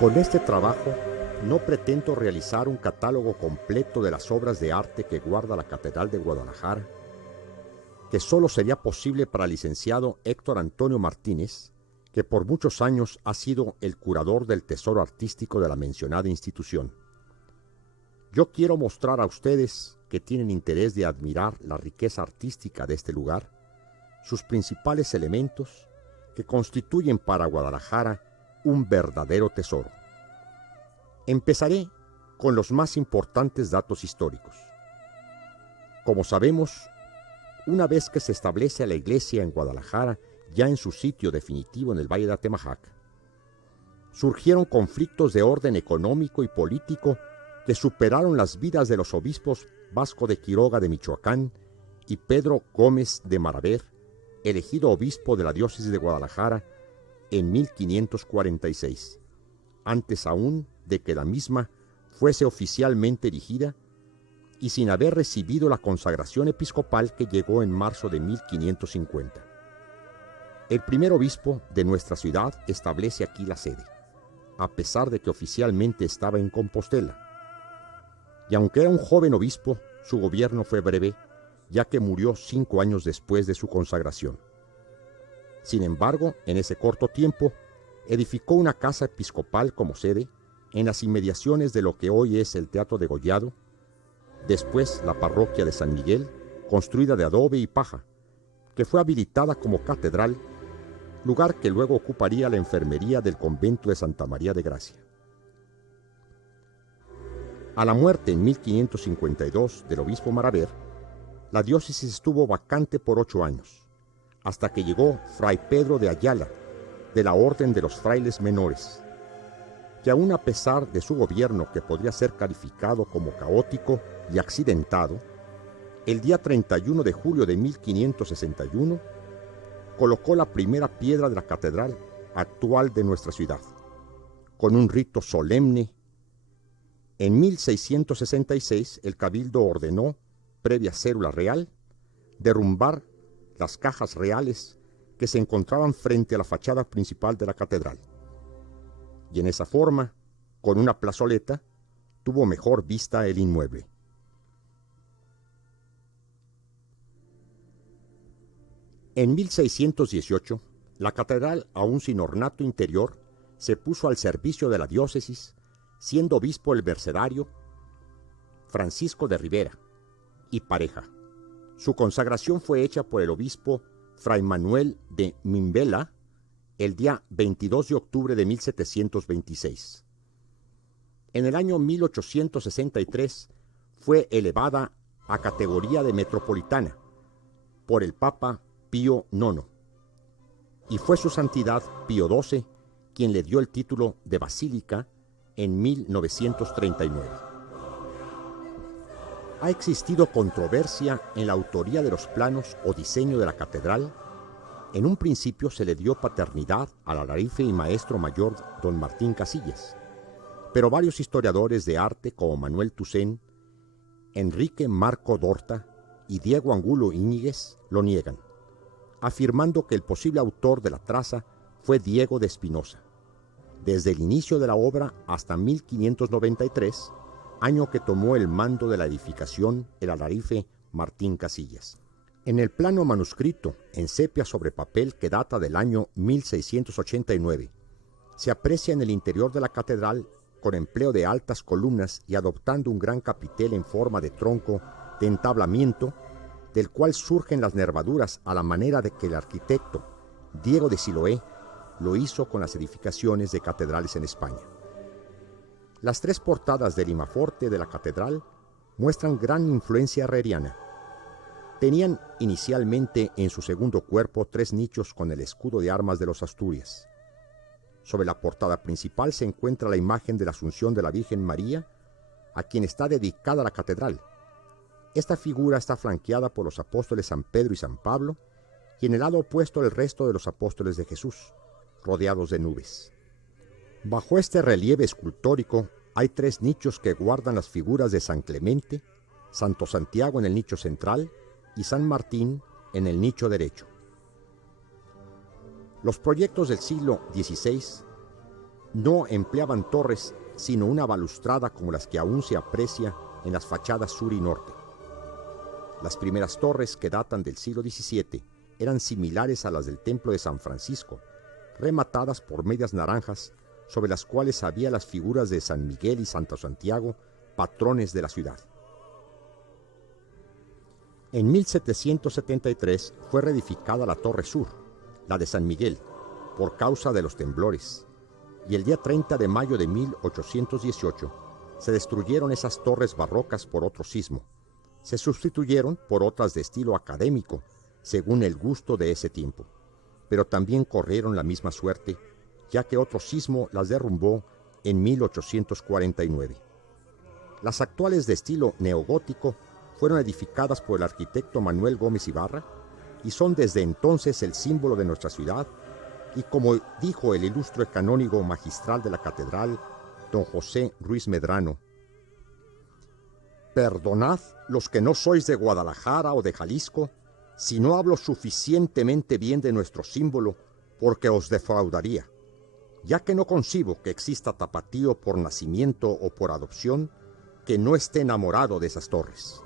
Con este trabajo no pretendo realizar un catálogo completo de las obras de arte que guarda la Catedral de Guadalajara, que solo sería posible para el licenciado Héctor Antonio Martínez, que por muchos años ha sido el curador del tesoro artístico de la mencionada institución. Yo quiero mostrar a ustedes que tienen interés de admirar la riqueza artística de este lugar, sus principales elementos que constituyen para Guadalajara un verdadero tesoro. Empezaré con los más importantes datos históricos. Como sabemos, una vez que se establece la iglesia en Guadalajara, ya en su sitio definitivo en el Valle de Atemajac, surgieron conflictos de orden económico y político que superaron las vidas de los obispos Vasco de Quiroga de Michoacán y Pedro Gómez de Maraver, elegido obispo de la diócesis de Guadalajara en 1546, antes aún de que la misma fuese oficialmente erigida y sin haber recibido la consagración episcopal que llegó en marzo de 1550. El primer obispo de nuestra ciudad establece aquí la sede, a pesar de que oficialmente estaba en Compostela. Y aunque era un joven obispo, su gobierno fue breve, ya que murió 5 años después de su consagración. Sin embargo, en ese corto tiempo, edificó una casa episcopal como sede en las inmediaciones de lo que hoy es el Teatro Degollado, después la parroquia de San Miguel, construida de adobe y paja, que fue habilitada como catedral, lugar que luego ocuparía la enfermería del convento de Santa María de Gracia. A la muerte en 1552 del obispo Maraver, la diócesis estuvo vacante por 8 años, hasta que llegó Fray Pedro de Ayala, de la Orden de los Frailes Menores, que aun a pesar de su gobierno que podría ser calificado como caótico y accidentado, el día 31 de julio de 1561 colocó la primera piedra de la catedral actual de nuestra ciudad, con un rito solemne. En 1666 el cabildo ordenó, previa cédula real, derrumbar las cajas reales que se encontraban frente a la fachada principal de la catedral. Y en esa forma, con una plazoleta, tuvo mejor vista el inmueble. En 1618, la catedral, aún sin ornato interior, se puso al servicio de la diócesis, siendo obispo el mercedario Francisco de Rivera y Pareja. Su consagración fue hecha por el obispo Fray Manuel de Mimbela el día 22 de octubre de 1726. En el año 1863 fue elevada a categoría de metropolitana por el Papa Pío IX, y fue su santidad Pío XII quien le dio el título de basílica en 1939. Ha existido controversia en la autoría de los planos o diseño de la catedral. En un principio se le dio paternidad al alarife y maestro mayor don Martín Casillas, pero varios historiadores de arte como Manuel Toussaint, Enrique Marco Dorta y Diego Angulo Íñiguez lo niegan, afirmando que el posible autor de la traza fue Diego de Espinosa, desde el inicio de la obra hasta 1593, año que tomó el mando de la edificación el alarife Martín Casillas. En el plano manuscrito, en sepia sobre papel que data del año 1689, se aprecia en el interior de la catedral, con empleo de altas columnas y adoptando un gran capitel en forma de tronco de entablamiento, del cual surgen las nervaduras a la manera de que el arquitecto Diego de Siloé lo hizo con las edificaciones de catedrales en España. Las 3 portadas del imaforte de la catedral muestran gran influencia herreriana. Tenían inicialmente en su segundo cuerpo 3 nichos con el escudo de armas de los Asturias. Sobre la portada principal se encuentra la imagen de la Asunción de la Virgen María, a quien está dedicada la catedral. Esta figura está flanqueada por los apóstoles San Pedro y San Pablo, y en el lado opuesto el resto de los apóstoles de Jesús, rodeados de nubes. Bajo este relieve escultórico hay 3 nichos que guardan las figuras de San Clemente, Santo Santiago en el nicho central y San Martín en el nicho derecho. Los proyectos del siglo XVI no empleaban torres, sino una balustrada como las que aún se aprecia en las fachadas sur y norte. Las primeras torres, que datan del siglo XVII, eran similares a las del Templo de San Francisco, rematadas por medias naranjas, sobre las cuales había las figuras de San Miguel y Santo Santiago, patrones de la ciudad. En 1773 fue reedificada la Torre Sur, la de San Miguel, por causa de los temblores, y el día 30 de mayo de 1818 se destruyeron esas torres barrocas por otro sismo. Se sustituyeron por otras de estilo académico, según el gusto de ese tiempo, pero también corrieron la misma suerte, ya que otro sismo las derrumbó en 1849. Las actuales, de estilo neogótico, fueron edificadas por el arquitecto Manuel Gómez Ibarra y son desde entonces el símbolo de nuestra ciudad, y como dijo el ilustre canónigo magistral de la catedral, don José Ruiz Medrano: perdonad los que no sois de Guadalajara o de Jalisco, si no hablo suficientemente bien de nuestro símbolo, porque os defraudaría, ya que no concibo que exista tapatío por nacimiento o por adopción que no esté enamorado de esas torres.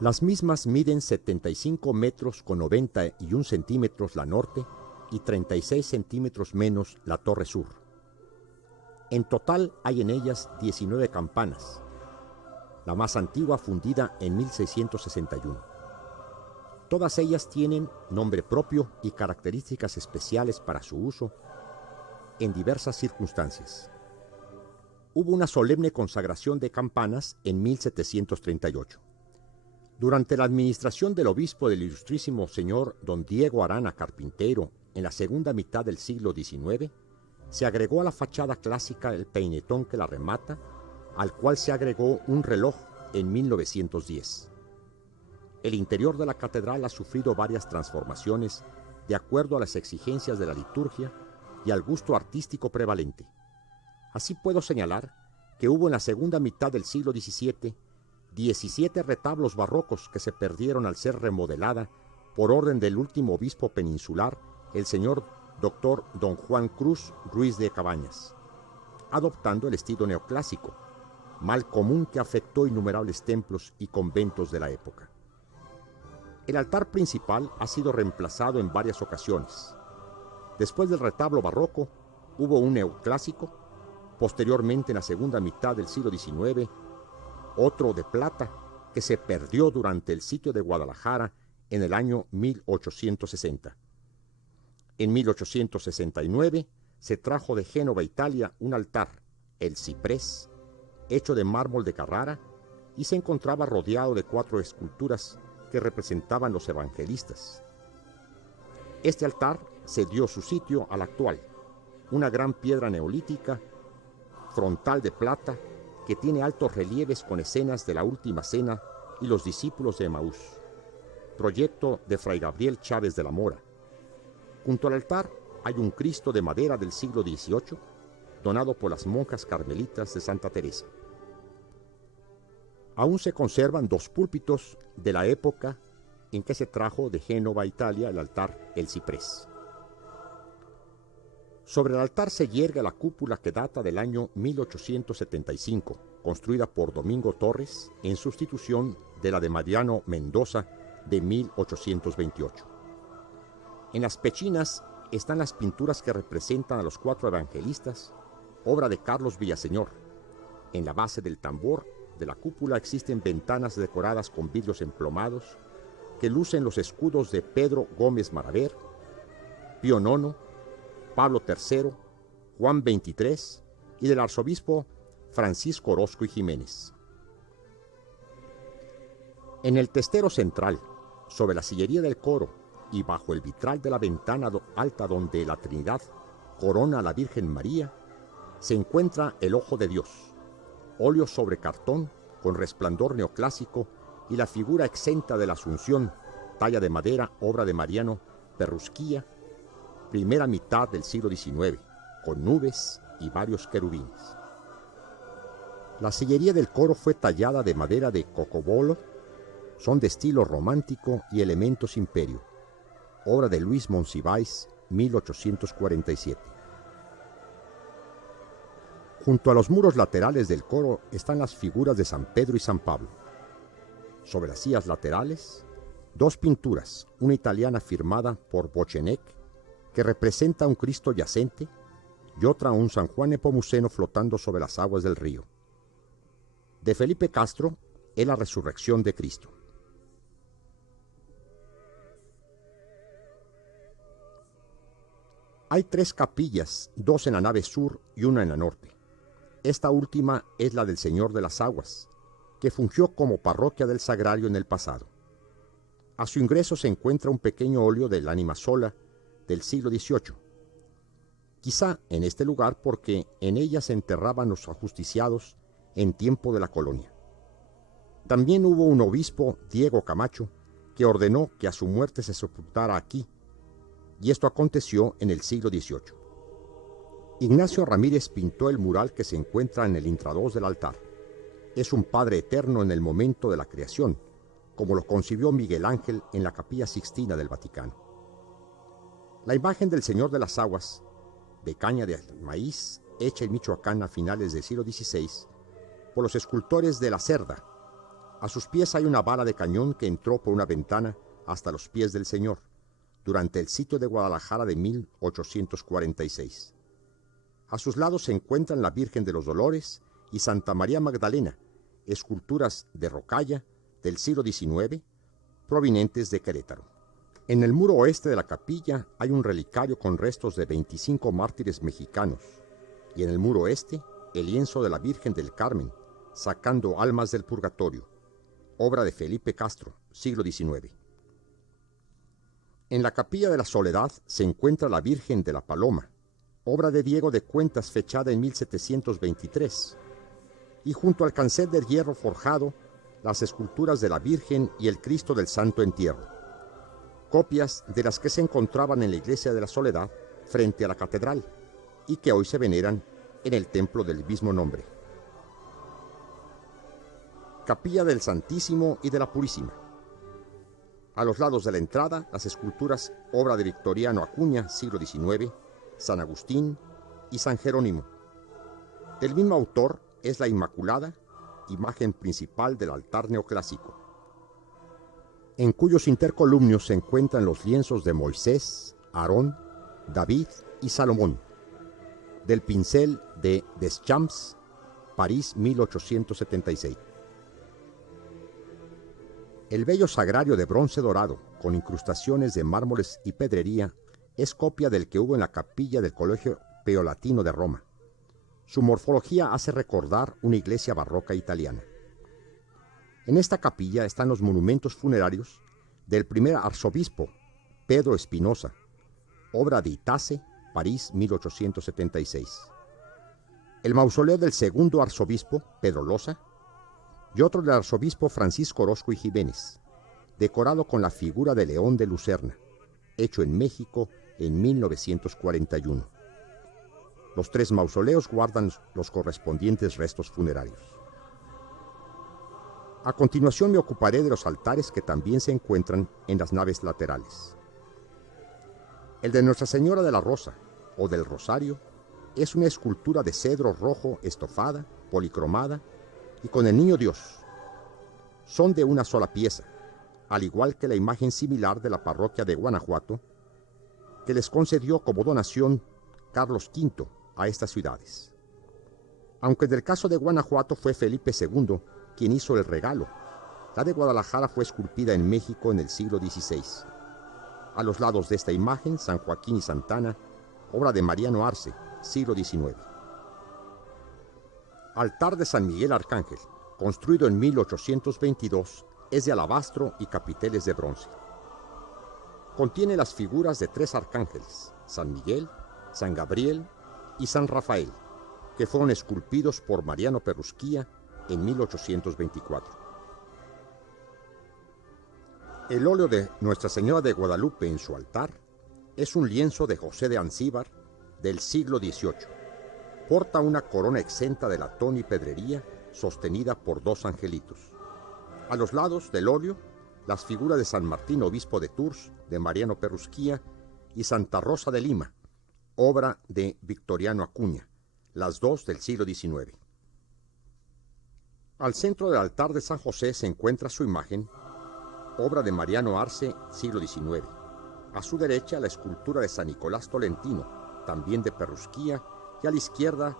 Las mismas miden 75 metros con 91 centímetros la norte y 36 centímetros menos la torre sur. En total hay en ellas 19 campanas, la más antigua fundida en 1661. Todas ellas tienen nombre propio y características especiales para su uso en diversas circunstancias. Hubo una solemne consagración de campanas en 1738. Durante la administración del obispo del ilustrísimo señor don Diego Arana Carpintero, en la segunda mitad del siglo XIX, se agregó a la fachada clásica el peinetón que la remata, al cual se agregó un reloj en 1910. El interior de la catedral ha sufrido varias transformaciones de acuerdo a las exigencias de la liturgia y al gusto artístico prevalente. Así puedo señalar que hubo en la segunda mitad del siglo XVII 17 retablos barrocos que se perdieron al ser remodelada por orden del último obispo peninsular, el señor Dr. don Juan Cruz Ruiz de Cabañas, adoptando el estilo neoclásico, mal común que afectó innumerables templos y conventos de la época. El altar principal ha sido reemplazado en varias ocasiones. Después del retablo barroco, hubo un neoclásico, posteriormente en la segunda mitad del siglo XIX, otro de plata que se perdió durante el sitio de Guadalajara en el año 1860. En 1869 se trajo de Génova, Italia, un altar, el ciprés, hecho de mármol de Carrara, y se encontraba rodeado de 4 esculturas que representaban los evangelistas. Este altar cedió su sitio al actual, una gran piedra neolítica, frontal de plata, que tiene altos relieves con escenas de la Última Cena y los discípulos de Emaús, proyecto de Fray Gabriel Chávez de la Mora. Junto al altar hay un Cristo de madera del siglo XVIII, donado por las monjas carmelitas de Santa Teresa. Aún se conservan 2 púlpitos de la época en que se trajo de Génova, Italia, el altar El Ciprés. Sobre el altar se yergue la cúpula que data del año 1875, construida por Domingo Torres en sustitución de la de Mariano Mendoza de 1828. En las pechinas están las pinturas que representan a los 4 evangelistas, obra de Carlos Villaseñor. En la base del tambor de la cúpula existen ventanas decoradas con vidrios emplomados que lucen los escudos de Pedro Gómez Maraver, Pío IX, Pablo III, Juan XXIII y del arzobispo Francisco Orozco y Jiménez. En el testero central, sobre la sillería del coro y bajo el vitral de la ventana alta donde la Trinidad corona a la Virgen María, se encuentra el Ojo de Dios, óleo sobre cartón con resplandor neoclásico, y la figura exenta de la Asunción, talla de madera, obra de Mariano Perrusquilla, primera mitad del siglo XIX, con nubes y varios querubines. La sillería del coro fue tallada de madera de cocobolo, son de estilo romántico y elementos imperio, obra de Luis Monsiváis, 1847. Junto a los muros laterales del coro están las figuras de San Pedro y San Pablo. Sobre las sillas laterales, dos pinturas, una italiana firmada por Bochenec, que representa a un Cristo yacente, y otra un San Juan Nepomuceno flotando sobre las aguas del río. De Felipe Castro es la resurrección de Cristo. Hay tres capillas, dos en la nave sur y una en la norte. Esta última es la del Señor de las Aguas, que fungió como parroquia del Sagrario en el pasado. A su ingreso se encuentra un pequeño óleo del Ánima Sola del siglo XVIII. Quizá en este lugar porque en ella se enterraban los ajusticiados en tiempo de la colonia. También hubo un obispo, Diego Camacho, que ordenó que a su muerte se sepultara aquí, y esto aconteció en el siglo XVIII. Ignacio Ramírez pintó el mural que se encuentra en el intradós del altar. Es un Padre eterno en el momento de la creación, como lo concibió Miguel Ángel en la Capilla Sixtina del Vaticano. La imagen del Señor de las Aguas, de caña de maíz, hecha en Michoacán a finales del siglo XVI, por los escultores de La Cerda. A sus pies hay una bala de cañón que entró por una ventana hasta los pies del Señor, durante el sitio de Guadalajara de 1846. A sus lados se encuentran la Virgen de los Dolores y Santa María Magdalena, esculturas de rocalla del siglo XIX, provenientes de Querétaro. En el muro oeste de la capilla hay un relicario con restos de 25 mártires mexicanos, y en el muro este, el lienzo de la Virgen del Carmen, sacando almas del purgatorio, obra de Felipe Castro, siglo XIX. En la Capilla de la Soledad se encuentra la Virgen de la Paloma, obra de Diego de Cuentas fechada en 1723, y junto al cancel de hierro forjado, las esculturas de la Virgen y el Cristo del Santo Entierro, copias de las que se encontraban en la Iglesia de la Soledad frente a la catedral y que hoy se veneran en el templo del mismo nombre. Capilla del Santísimo y de la Purísima. A los lados de la entrada, las esculturas obra de Victoriano Acuña, siglo XIX, San Agustín y San Jerónimo. Del mismo autor es la Inmaculada, imagen principal del altar neoclásico, en cuyos intercolumnios se encuentran los lienzos de Moisés, Aarón, David y Salomón, del pincel de Deschamps, París 1876. El bello sagrario de bronce dorado, con incrustaciones de mármoles y pedrería, es copia del que hubo en la capilla del Colegio Peolatino de Roma. Su morfología hace recordar una iglesia barroca italiana. En esta capilla están los monumentos funerarios del primer arzobispo, Pedro Espinosa, obra de Itace, París 1876. El mausoleo del segundo arzobispo, Pedro Loza, y otro del arzobispo Francisco Orozco y Jiménez, decorado con la figura de León de Lucerna, hecho en México en 1941. Los tres mausoleos guardan los correspondientes restos funerarios. A continuación me ocuparé de los altares que también se encuentran en las naves laterales. El de Nuestra Señora de la Rosa, o del Rosario, es una escultura de cedro rojo estofada, policromada, y con el Niño Dios. Son de una sola pieza, al igual que la imagen similar de la parroquia de Guanajuato, que les concedió como donación Carlos V a estas ciudades. Aunque en el caso de Guanajuato fue Felipe II quien hizo el regalo, la de Guadalajara fue esculpida en México en el siglo XVI. A los lados de esta imagen, San Joaquín y Santana, obra de Mariano Arce, siglo XIX. Altar de San Miguel Arcángel, construido en 1822, es de alabastro y capiteles de bronce. Contiene las figuras de tres arcángeles, San Miguel, San Gabriel y San Rafael, que fueron esculpidos por Mariano Perrusquía en 1824. El óleo de Nuestra Señora de Guadalupe en su altar es un lienzo de José de Ansíbar del siglo XVIII. Porta una corona exenta de latón y pedrería sostenida por dos angelitos. A los lados del óleo, las figuras de San Martín, obispo de Tours, de Mariano Perrusquía, y Santa Rosa de Lima, obra de Victoriano Acuña, las dos del siglo XIX. Al centro del altar de San José se encuentra su imagen, obra de Mariano Arce, siglo XIX. A su derecha la escultura de San Nicolás Tolentino, también de Perrusquía, y a la izquierda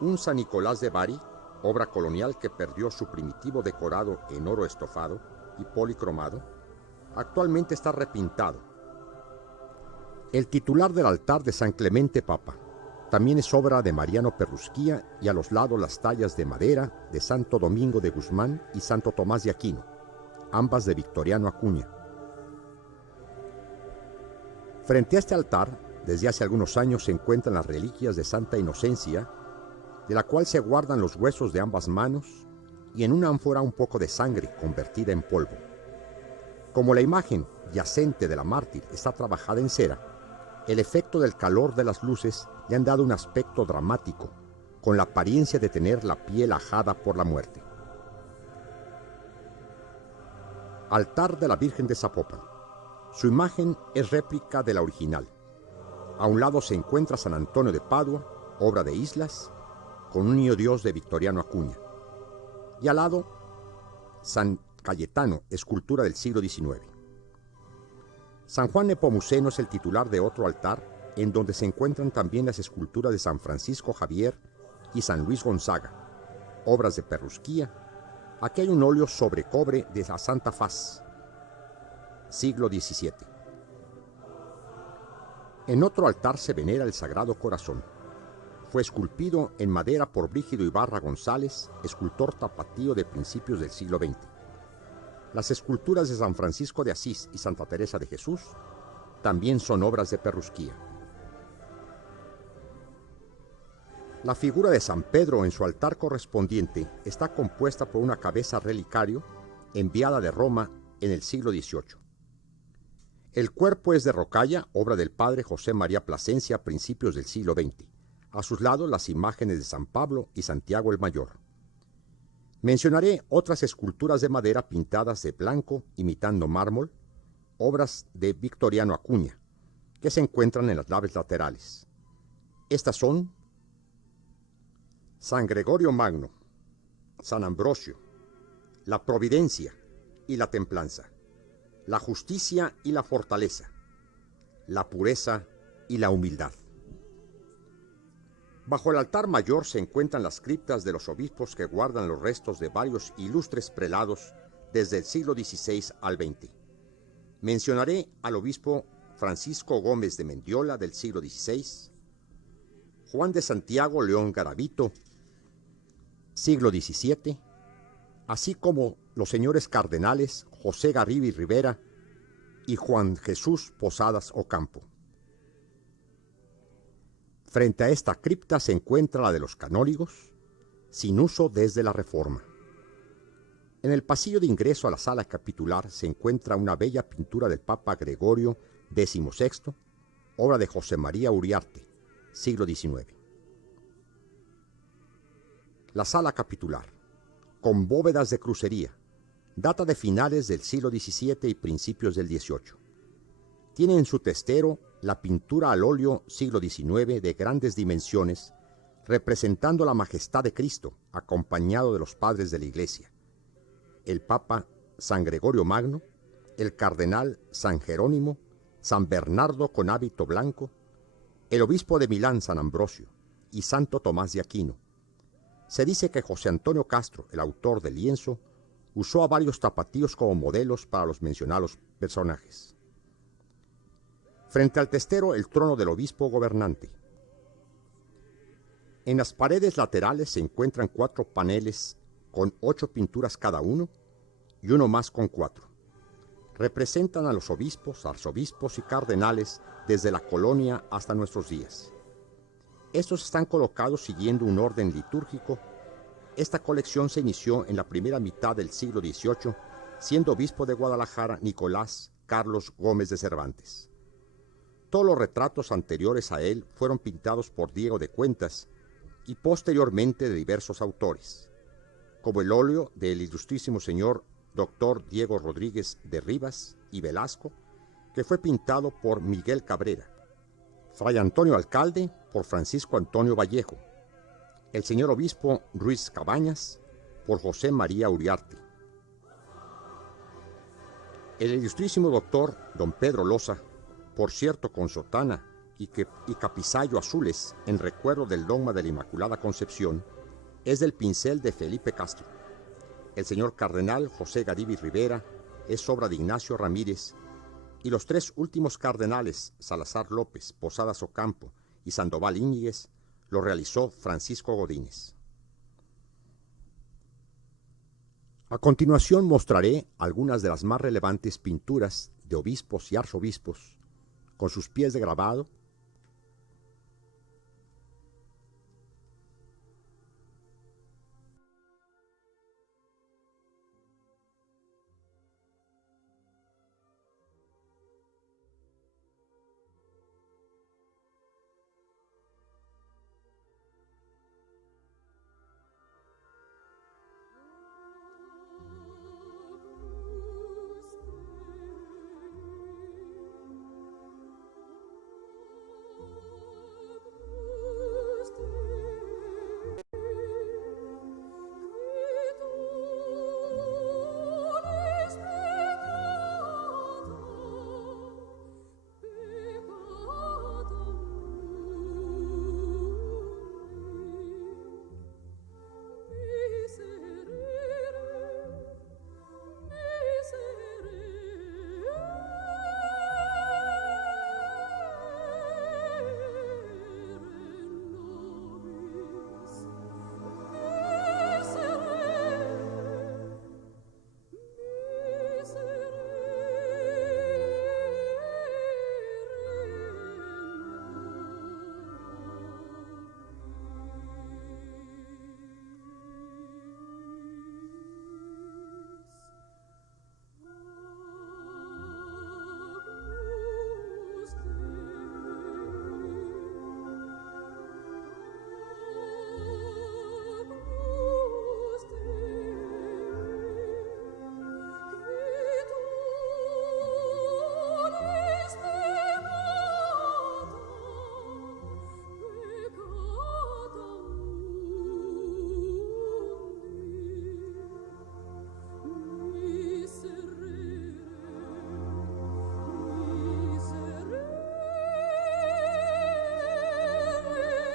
un San Nicolás de Bari, obra colonial que perdió su primitivo decorado en oro estofado y policromado. Actualmente está repintado. El titular del altar de San Clemente Papa también es obra de Mariano Perrusquía, y a los lados las tallas de madera de Santo Domingo de Guzmán y Santo Tomás de Aquino, ambas de Victoriano Acuña. Frente a este altar, desde hace algunos años se encuentran las reliquias de Santa Inocencia, de la cual se guardan los huesos de ambas manos y en una ánfora un poco de sangre convertida en polvo. Como la imagen yacente de la mártir está trabajada en cera, el efecto del calor de las luces le han dado un aspecto dramático, con la apariencia de tener la piel ajada por la muerte. Altar de la Virgen de Zapopan. Su imagen es réplica de la original. A un lado se encuentra San Antonio de Padua, obra de Islas, con un niño Dios de Victoriano Acuña. Y al lado, San Cayetano, escultura del siglo XIX. San Juan Nepomuceno es el titular de otro altar, en donde se encuentran también las esculturas de San Francisco Javier y San Luis Gonzaga, obras de Perrusquía. Aquí hay un óleo sobre cobre de la Santa Faz, siglo XVII. En otro altar se venera el Sagrado Corazón. Fue esculpido en madera por Brígido Ibarra González, escultor tapatío de principios del siglo XX. Las esculturas de San Francisco de Asís y Santa Teresa de Jesús también son obras de Perrusquía. La figura de San Pedro en su altar correspondiente está compuesta por una cabeza relicario enviada de Roma en el siglo XVIII. El cuerpo es de rocalla, obra del padre José María Plasencia a principios del siglo XX. A sus lados las imágenes de San Pablo y Santiago el Mayor. Mencionaré otras esculturas de madera pintadas de blanco imitando mármol, obras de Victoriano Acuña, que se encuentran en las naves laterales. Estas son San Gregorio Magno, San Ambrosio, la Providencia y la Templanza, la Justicia y la Fortaleza, la Pureza y la Humildad. Bajo el altar mayor se encuentran las criptas de los obispos que guardan los restos de varios ilustres prelados desde el siglo XVI al XX. Mencionaré al obispo Francisco Gómez de Mendiola del siglo XVI, Juan de Santiago León Garavito, siglo XVII, así como los señores cardenales José Garriba y Rivera y Juan Jesús Posadas Ocampo. Frente a esta cripta se encuentra la de los canónigos, sin uso desde la Reforma. En el pasillo de ingreso a la sala capitular se encuentra una bella pintura del Papa Gregorio XVI, obra de José María Uriarte, siglo XIX. La sala capitular, con bóvedas de crucería, data de finales del siglo XVII y principios del XVIII. Tiene en su testero la pintura al óleo siglo XIX de grandes dimensiones, representando la majestad de Cristo, acompañado de los padres de la Iglesia, el Papa San Gregorio Magno, el Cardenal San Jerónimo, San Bernardo con hábito blanco, el Obispo de Milán San Ambrosio y Santo Tomás de Aquino. Se dice que José Antonio Castro, el autor del lienzo, usó a varios tapatíos como modelos para los mencionados personajes. Frente al testero, el trono del obispo gobernante. En las paredes laterales se encuentran 4 paneles con 8 pinturas cada uno y uno más con 4. Representan a los obispos, arzobispos y cardenales desde la colonia hasta nuestros días. Estos están colocados siguiendo un orden litúrgico. Esta colección se inició en la primera mitad del siglo XVIII, siendo obispo de Guadalajara Nicolás Carlos Gómez de Cervantes. Todos los retratos anteriores a él fueron pintados por Diego de Cuentas y posteriormente de diversos autores, como el óleo del ilustrísimo señor Dr. Diego Rodríguez de Rivas y Velasco, que fue pintado por Miguel Cabrera, Fray Antonio Alcalde por Francisco Antonio Vallejo, El señor obispo Ruiz Cabañas, por José María Uriarte. El ilustrísimo doctor don Pedro Loza, por cierto con sotana y capizayo azules en recuerdo del dogma de la Inmaculada Concepción, es del pincel de Felipe Castro. El señor cardenal José Garibi Rivera es obra de Ignacio Ramírez, y los tres últimos cardenales, Salazar López, Posadas Ocampo y Sandoval Íñiguez, lo realizó Francisco Godínez. A continuación mostraré algunas de las más relevantes pinturas de obispos y arzobispos, con sus pies de grabado,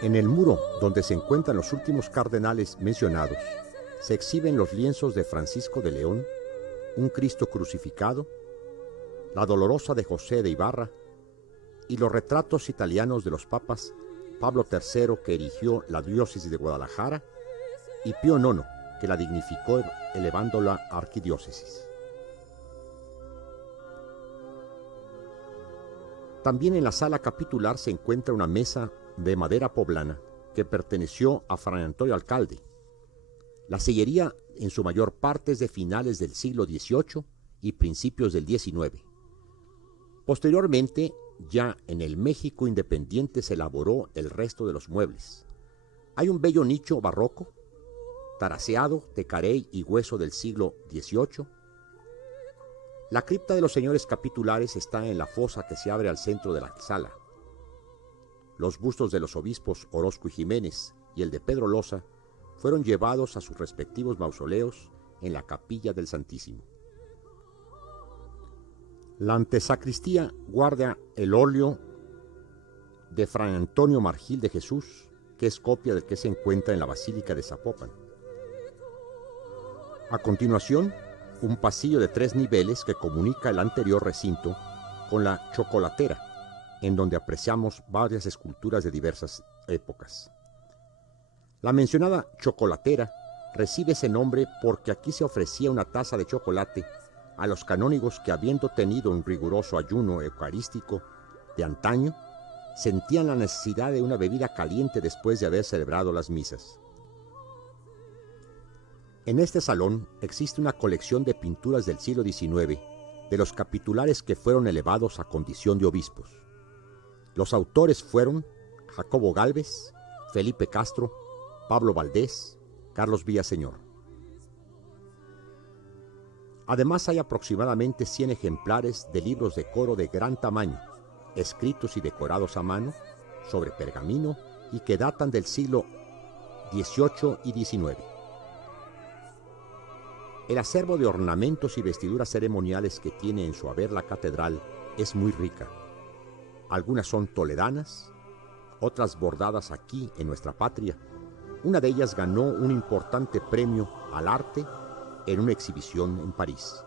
En el muro donde se encuentran los últimos cardenales mencionados, se exhiben los lienzos de Francisco de León, un Cristo crucificado, la Dolorosa de José de Ibarra y los retratos italianos de los papas Pablo III, que erigió la diócesis de Guadalajara, y Pío IX, que la dignificó elevándola a arquidiócesis. También en la sala capitular se encuentra una mesa de madera poblana que perteneció a Fray Antonio Alcalde. La sillería en su mayor parte es de finales del siglo XVIII y principios del XIX. Posteriormente, ya en el México independiente, se elaboró el resto de los muebles. Hay un bello nicho barroco, taraceado de carey y hueso del siglo XVIII. La cripta de los señores capitulares está en la fosa que se abre al centro de la sala. Los bustos de los obispos Orozco y Jiménez y el de Pedro Loza fueron llevados a sus respectivos mausoleos en la capilla del Santísimo. La antesacristía guarda el óleo de Fray Antonio Margil de Jesús, que es copia del que se encuentra en la Basílica de Zapopan. A continuación, un pasillo de 3 niveles que comunica el anterior recinto con la chocolatera, en donde apreciamos varias esculturas de diversas épocas. La mencionada chocolatera recibe ese nombre porque aquí se ofrecía una taza de chocolate a los canónigos que, habiendo tenido un riguroso ayuno eucarístico de antaño, sentían la necesidad de una bebida caliente después de haber celebrado las misas. En este salón existe una colección de pinturas del siglo XIX de los capitulares que fueron elevados a condición de obispos. Los autores fueron Jacobo Gálvez, Felipe Castro, Pablo Valdés, Carlos Villaseñor. Además, hay aproximadamente 100 ejemplares de libros de coro de gran tamaño, escritos y decorados a mano, sobre pergamino, y que datan del siglo XVIII y XIX. El acervo de ornamentos y vestiduras ceremoniales que tiene en su haber la catedral es muy rica. Algunas son toledanas, otras bordadas aquí en nuestra patria. Una de ellas ganó un importante premio al arte en una exhibición en París.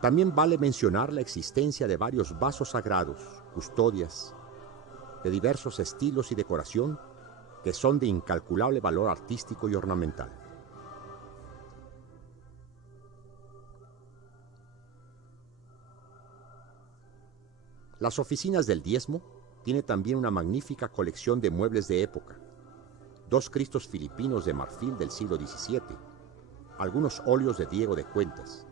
También vale mencionar la existencia de varios vasos sagrados, custodias, de diversos estilos y decoración, que son de incalculable valor artístico y ornamental. Las oficinas del Diezmo tiene también una magnífica colección de muebles de época, 2 Cristos filipinos de marfil del siglo XVII, algunos óleos de Diego de Cuentas,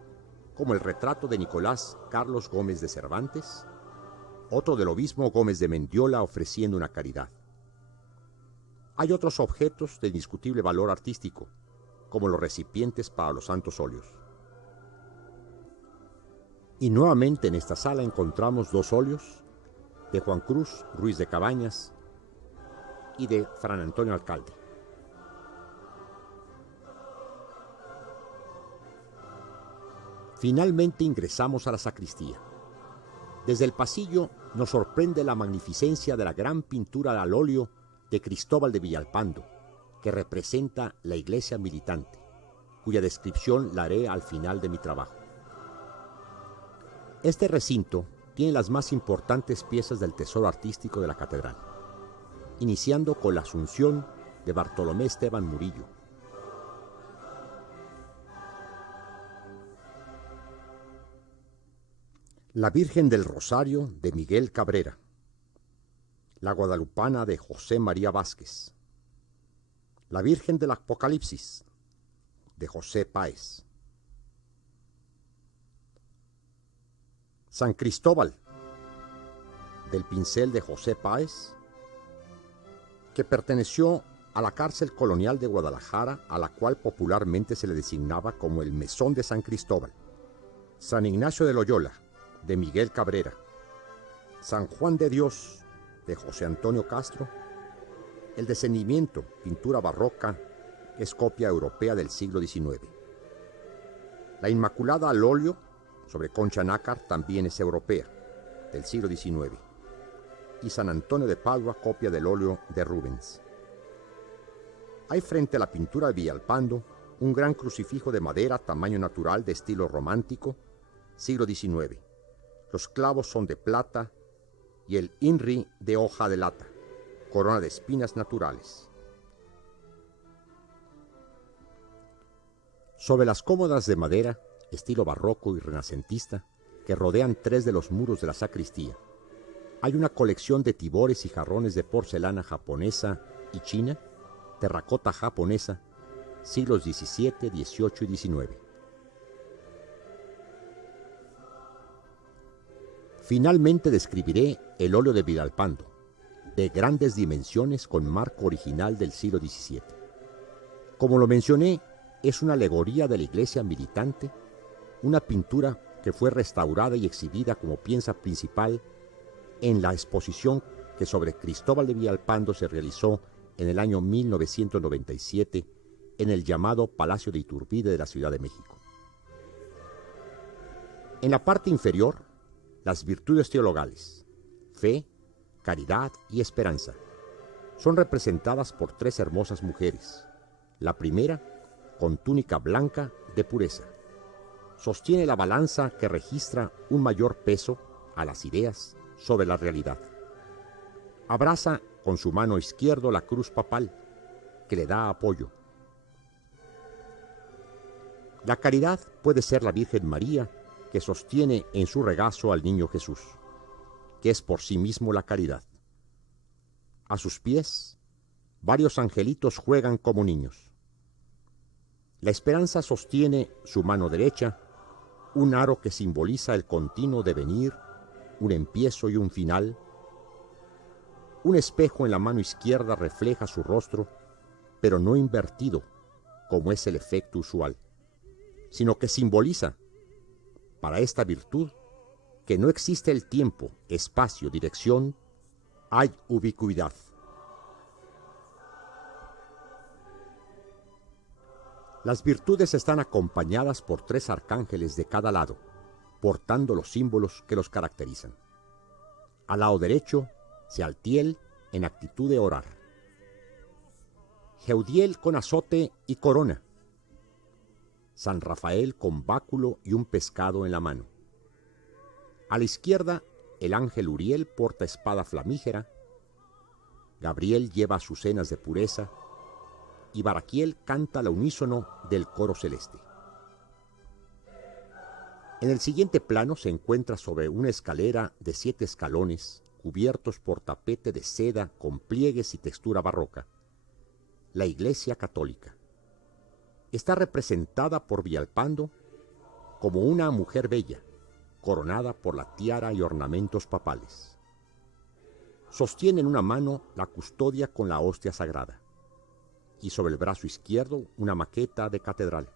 como el retrato de Nicolás Carlos Gómez de Cervantes, otro del obispo Gómez de Mendiola ofreciendo una caridad. Hay otros objetos de indiscutible valor artístico, como los recipientes para los santos óleos. Y nuevamente en esta sala encontramos 2 óleos de Juan Cruz Ruiz de Cabañas y de Fran Antonio Alcalde. Finalmente ingresamos a la sacristía. Desde el pasillo nos sorprende la magnificencia de la gran pintura al óleo de Cristóbal de Villalpando, que representa la iglesia militante, cuya descripción la haré al final de mi trabajo. Este recinto tiene las más importantes piezas del tesoro artístico de la catedral, iniciando con la Asunción de Bartolomé Esteban Murillo. La Virgen del Rosario de Miguel Cabrera, la Guadalupana de José María Vázquez, la Virgen del Apocalipsis de José Páez, San Cristóbal del pincel de José Páez, que perteneció a la cárcel colonial de Guadalajara, a la cual popularmente se le designaba como el Mesón de San Cristóbal, San Ignacio de Loyola de Miguel Cabrera, San Juan de Dios de José Antonio Castro. El Descendimiento, pintura barroca, es copia europea del siglo XIX. La Inmaculada al óleo sobre concha nácar también es europea, del siglo XIX. Y San Antonio de Padua, copia del óleo de Rubens. Hay frente a la pintura de Villalpando un gran crucifijo de madera tamaño natural de estilo romántico, siglo XIX. Los clavos son de plata y el INRI de hoja de lata, corona de espinas naturales. Sobre las cómodas de madera, estilo barroco y renacentista, que rodean 3 de los muros de la sacristía, hay una colección de tibores y jarrones de porcelana japonesa y china, terracota japonesa, siglos XVII, XVIII y XIX. Finalmente describiré el óleo de Villalpando, de grandes dimensiones con marco original del siglo XVII. Como lo mencioné, es una alegoría de la iglesia militante, una pintura que fue restaurada y exhibida como pieza principal en la exposición que sobre Cristóbal de Villalpando se realizó en el año 1997 en el llamado Palacio de Iturbide de la Ciudad de México. En la parte inferior, las virtudes teologales, fe, caridad y esperanza, son representadas por 3 hermosas mujeres. La primera, con túnica blanca de pureza, sostiene la balanza que registra un mayor peso a las ideas sobre la realidad. Abraza con su mano izquierda la cruz papal, que le da apoyo. La caridad puede ser la Virgen María, que sostiene en su regazo al niño Jesús, que es por sí mismo la caridad. A sus pies, varios angelitos juegan como niños. La esperanza sostiene su mano derecha, un aro que simboliza el continuo devenir, un empiezo y un final. Un espejo en la mano izquierda refleja su rostro, pero no invertido, como es el efecto usual, sino que simboliza, para esta virtud, que no existe el tiempo, espacio, dirección, hay ubicuidad. Las virtudes están acompañadas por 3 arcángeles de cada lado, portando los símbolos que los caracterizan. Al lado derecho, Sealtiel en actitud de orar, Jeudiel con azote y corona, San Rafael con báculo y un pescado en la mano. A la izquierda, el ángel Uriel porta espada flamígera, Gabriel lleva azucenas de pureza y Baraquiel canta al unísono del coro celeste. En el siguiente plano se encuentra sobre una escalera de 7 escalones cubiertos por tapete de seda con pliegues y textura barroca, la Iglesia Católica. Está representada por Villalpando como una mujer bella, coronada por la tiara y ornamentos papales. Sostiene en una mano la custodia con la hostia sagrada y sobre el brazo izquierdo una maqueta de catedral,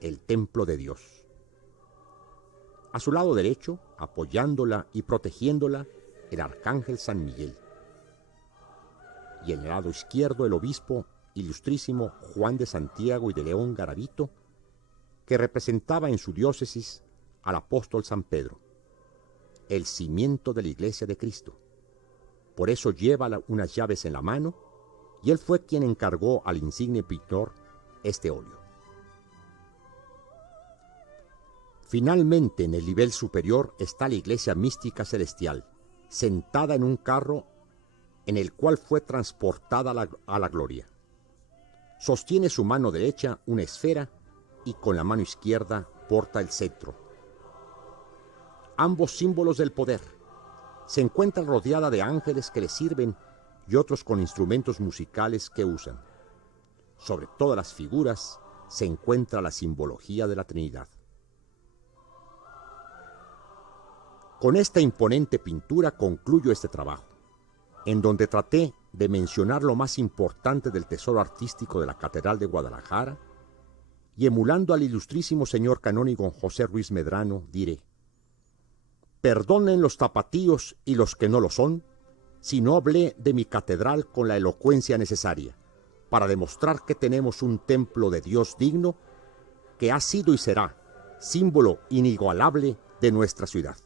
el templo de Dios. A su lado derecho, apoyándola y protegiéndola, el arcángel San Miguel. Y en el lado izquierdo el obispo ilustrísimo Juan de Santiago y de León Garavito, que representaba en su diócesis al apóstol San Pedro, el cimiento de la Iglesia de Cristo. Por eso lleva unas llaves en la mano, y él fue quien encargó al insigne pintor este óleo. Finalmente, en el nivel superior está la Iglesia Mística Celestial, sentada en un carro en el cual fue transportada a la gloria. Sostiene su mano derecha una esfera y con la mano izquierda porta el cetro. Ambos símbolos del poder. Se encuentra rodeada de ángeles que le sirven y otros con instrumentos musicales que usan. Sobre todas las figuras se encuentra la simbología de la Trinidad. Con esta imponente pintura concluyo este trabajo, en donde traté de mencionar lo más importante del tesoro artístico de la Catedral de Guadalajara, y emulando al ilustrísimo señor canónigo José Ruiz Medrano, diré: perdonen los tapatíos y los que no lo son, si no hablé de mi catedral con la elocuencia necesaria, para demostrar que tenemos un templo de Dios digno, que ha sido y será símbolo inigualable de nuestra ciudad.